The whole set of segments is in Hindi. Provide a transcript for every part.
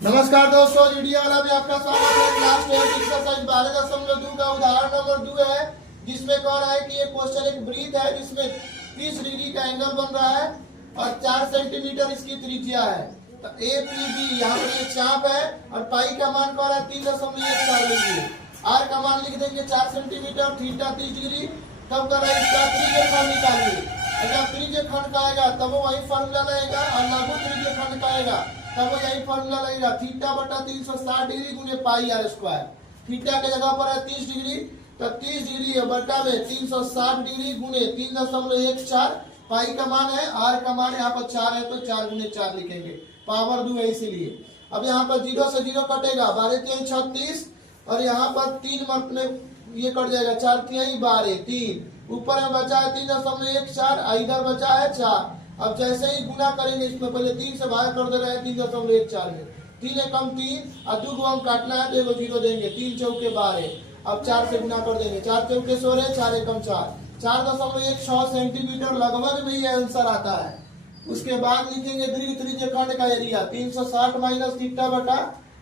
नमस्कार दोस्तों, वीडियो वाला में आपका स्वागत है। क्लास 10 एक्सरसाइज 12.2 का उदाहरण नंबर 2 है, जिसमें कह रहा है कि ये क्वेश्चन एक वृत्त है जिसमें 30 डिग्री का एंगल बन रहा है और 4 सेंटीमीटर इसकी त्रिज्या है। तो ए पी बी यहाँ पर ये चाप है और पाई का मान कह रहा है 3.14 लीजिए। आर का मान लिख देंगे 4 सेंटीमीटर, थीटा 30 डिग्री। तब कह रहा है इसका त्रिज्य खंड निकालिए। अगर त्रिज्य खंड का आएगा तब वो वही फॉर्मूला लगेगा और लघु त्रिज्य खंड का आएगा तब यही फॉर्मूला लगेगा। थीटा बटा 360 डिग्री गुने पाई आर स्क्वायर। थीटा के जगह पर है 30 डिग्री, तो 30 डिग्री बटा में 360 डिग्री गुने 3.14। पाई का मान है, आर का मान यहाँ पर 4 है तो 4 गुने 4 लिखेंगे, पावर 2 है इसीलिए। अब यहाँ पर 0 से 0 कटेगा, 12 3 36 और यहाँ पर 3 मत में ये कट जाएगा, 4 3 12 3। ऊपर में बचा है 3.14, इधर बचा है 4। अब जैसे ही गुना करेंगे इसमें पहले 3 से भाग कर दे रहे हैं 3.14 में। 3 एकम 3 और 2 को हम काटना है तो एगो 0 देंगे। 3 चौके 12। अब 4 से गुना कर देंगे, 4 चौके 16, 4 एकम 4, 4.16 सेंटीमीटर लगभग में ये आंसर आता है। उसके बाद लिखेंगे दीर्घ त्रिज्य खंड का एरिया 360 माइनस थीटा बटा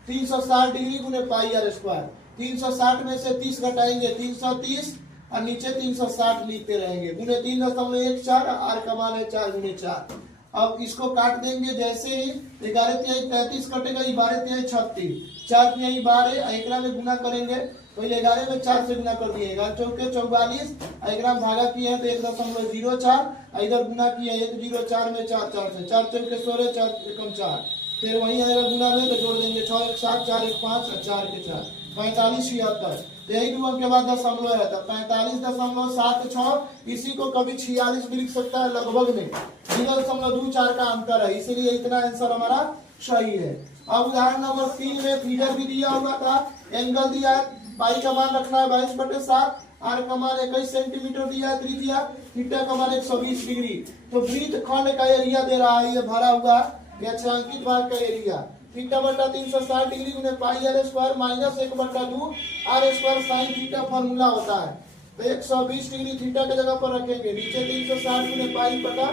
360 डिग्री गुने पाई आर स्क्वायर। 360 में से 30 घटाएंगे 330 और नीचे 360 लिखते रहेंगे गुने 3.14। आर का मान है 4 गुने 4। अब इसको काट देंगे, जैसे ही 11 तिहाई 33 कटेगा, 12 तिहाई 36, 4 तिहाई 12। एक में गुना करेंगे, पहले 11 में 4 से गुना कर दिए, 11 चौके 44, एक में भागा किए हैं तो 1.04, इधर गुना किए 1.04 में 4 4 से 4 चौके 16, 4 एकम 4। फिर वही आएगा गुना में तो जोड़ देंगे 6 1 7, 4 1 5 और 4 के 4, 45 76। यही दो के बाद दशमलव है तो 45.76। इसी को कभी 46 भी लिख सकता है, लगभग में 0.24 का अंतर है, इसीलिए इतना आंसर हमारा सही है। अब उदाहरण नंबर 3 में फिगर भी दिया हुआ था, एंगल दिया है, पाई का मान रखना है 22/7, आर का मान 21 सेंटीमीटर दिया है त्रिज्या, थीटा का मान 120 डिग्री। तो वृत्त खंड का एरिया दे रहा है, ये भरा हुआ या छायांकित भाग का एरिया थीटा बटा 360 डिग्री गुने pi R square minus 1/2 R square sine theta formula होता है। तो 120 डिग्री थीटा के जगह पर रखेंगे, नीचे 360 गुने पाई बटा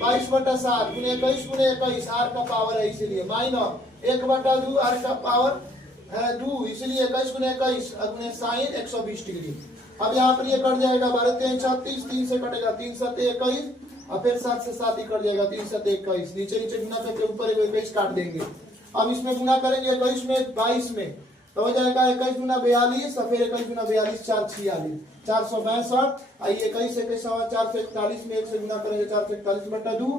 22/7 गुने 21 गुने 21, आर का पावर है इसीलिए माइनस 1/2 आर का पावर है 2, इसलिए 21 गुने 21 गुने साइन 120 डिग्री। अब यहाँ पर ये कट जाएगा, 12 3 36, 3 से कटेगा 3 7 21 और फिर 7 से 7 ही कट जाएगा, 3 7 21। नीचे नीचे गुना करके ऊपर 21 काट देंगे। अब इसमें गुना करेंगे 21 में 22 में तो हो जाएगा 21 गुना 42 और फिर 21 गुना 42 4 46, 462। आइए 21 21 4 से 41 में 1 से गुना करेंगे 4 से 41/2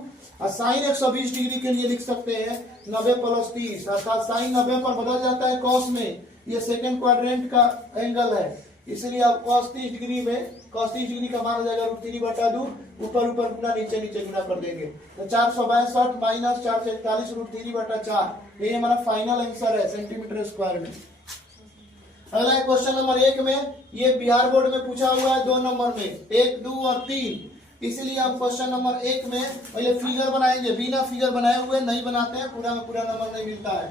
और साइन 120 डिग्री के लिए लिख सकते हैं 90 + 30, अर्थात साइन 90 पर बदल जाता है कॉस में। ये सेकंड क्वाड्रेंट का एंगल है, इसलिए आप cos 30 डिग्री में cos 30 डिग्री का मान हो जाएगा √3/2, ऊपर ऊपर गुना नीचे नीचे गुना कर देंगे तो 462 माइनस 4 से 41 √3/4। ये हमारा फाइनल आंसर है सेंटीमीटर स्क्वायर में। अगला क्वेश्चन नंबर 1 में, ये बिहार बोर्ड में पूछा हुआ है 2 नंबर में 1 2 और 3, इसलिए हम क्वेश्चन नंबर 1 में पहले फिगर बनाएंगे। बिना फिगर बनाए हुए नहीं बनाते हैं, पूरा में पूरा नंबर नहीं मिलता है।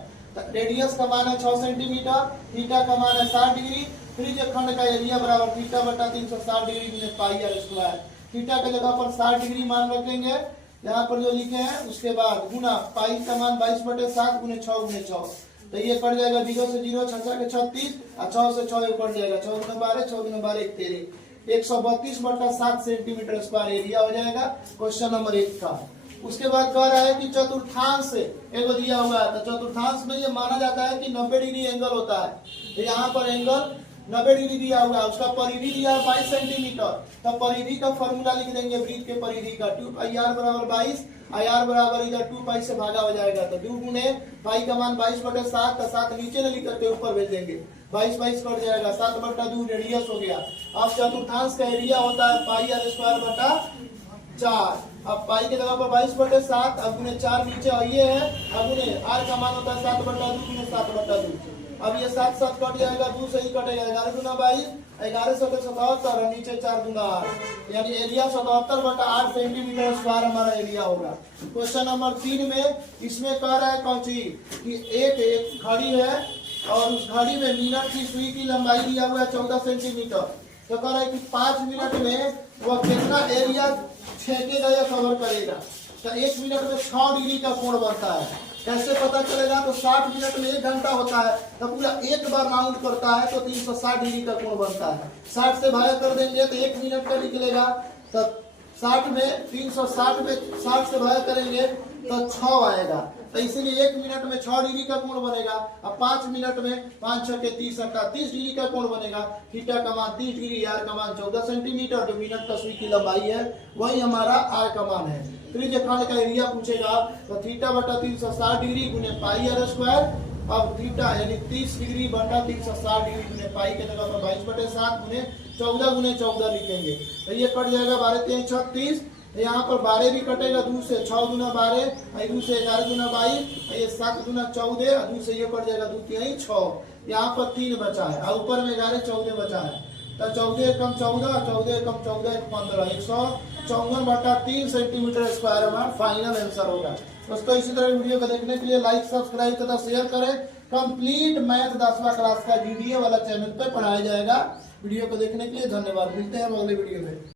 रेडियस का मान है 6 सेंटीमीटर, थीटा का मान है 60 डिग्री, त्रिज्य खंड का एरिया बराबर थीटा बटा 360 डिग्री गुने पाई आर स्क्वायर। थीटा के जगह पर 60 डिग्री मान रखेंगे, यहाँ पर जो लिखे हैं उसके बाद गुना पाई का मान 22/7 गुने 6 गुने 6, तो ये कट जाएगा 0 से 0, 6 6 के 36 और 6 से 6 कट जाएगा, 6 गुने 12, 6 गुने 12 13, 132/7 सेंटीमीटर स्क्वायर एरिया हो जाएगा क्वेश्चन नंबर 1 का। उसके बाद कह रहा है कि चतुर्थांश एगो दिया हुआ है, तो चतुर्थांश में ये माना जाता है कि 90 डिग्री एंगल होता है। तो यहाँ पर एंगल 90 डिग्री दिया हुआ है, उसका परिधि दिया है 22 सेंटीमीटर। तो परिधि का फॉर्मूला लिख देंगे वृत्त के परिधि का, 2πr बराबर 22, ir बराबर इधर 2π से भागा हो जाएगा तो 2 गुने पाई का मान 22/7, तो 7 नीचे न लिख करके ऊपर भेज देंगे, 22 22 कट जाएगा, 7/2 रेडियस हो गया। अब चतुर्थांश का एरिया होता है पाई आर स्क्वायर बटा 4। अब पाई के जगह पर 22/7, अब गुने 4 नीचे ये है, अब गुने आर का मान होता है 7/2 गुने 7/2। अब ये 7 7 कट जाएगा, 2 से ही कटेगा, 11 गुना 22, 11 से 77 और नीचे 4 गुना 8, यानी एरिया 77/8 सेंटीमीटर स्क्वायर हमारा एरिया होगा। क्वेश्चन नंबर 3 में इसमें कह रहा है कौन चीज कि एक घड़ी है और उस घड़ी में मिनट की सुई की लंबाई दिया हुआ है 14 सेंटीमीटर। तो कह रहा है कि 5 मिनट में वह कितना एरिया छेकेगा या कवर करेगा। तो 1 मिनट में 6 डिग्री का कोण बनता है। कैसे पता चलेगा? तो 60 मिनट में 1 घंटा होता है, तो पूरा एक बार राउंड करता है तो 360 डिग्री का कोण बनता है। 60 से भाग कर देंगे तो 1 मिनट का निकलेगा, तो 60 में 360 में 60 से भाग करेंगे तो 6 आएगा, तो इसीलिए 1 मिनट में 6 डिग्री का कोण बनेगा। अब 5 मिनट में 5 6 के 30 30 डिग्री का कोण बनेगा। थीटा का मान 30 डिग्री, आर का मान 14 सेंटीमीटर, जो मिनट का सुई की लंबाई है वही हमारा आर का मान है। त्रिज्यखंड का एरिया पूछेगा तो थीटा बटा 360 डिग्री गुने पाई आर स्क्वायर। अब थीटा यानी 30 डिग्री बटा 360 डिग्री गुने पाई के जगह पर 22/7 गुने 14 लिखेंगे, तो ये कट जाएगा 12 3 36। यहाँ पर 12 भी कटेगा, 2 से 6 गुना 12, 2 से 11 गुना 22, ये 7 गुना 14, 2 से ये कट जाएगा 2 3 6, यहाँ पर 3 बचा है और ऊपर में 11 14 बचा है, तो 14 कम 14, 14 कम 14 15, 154/3 सेंटीमीटर स्क्वायर हमारा फाइनल आंसर होगा। दोस्तों इसी तरह वीडियो को देखने के लिए लाइक सब्सक्राइब तथा शेयर करें। कंप्लीट मैथ 10वां क्लास का वीडियो वाला चैनल पे पढ़ाया जाएगा। वीडियो को देखने के लिए धन्यवाद, मिलते हैं अगले वीडियो में।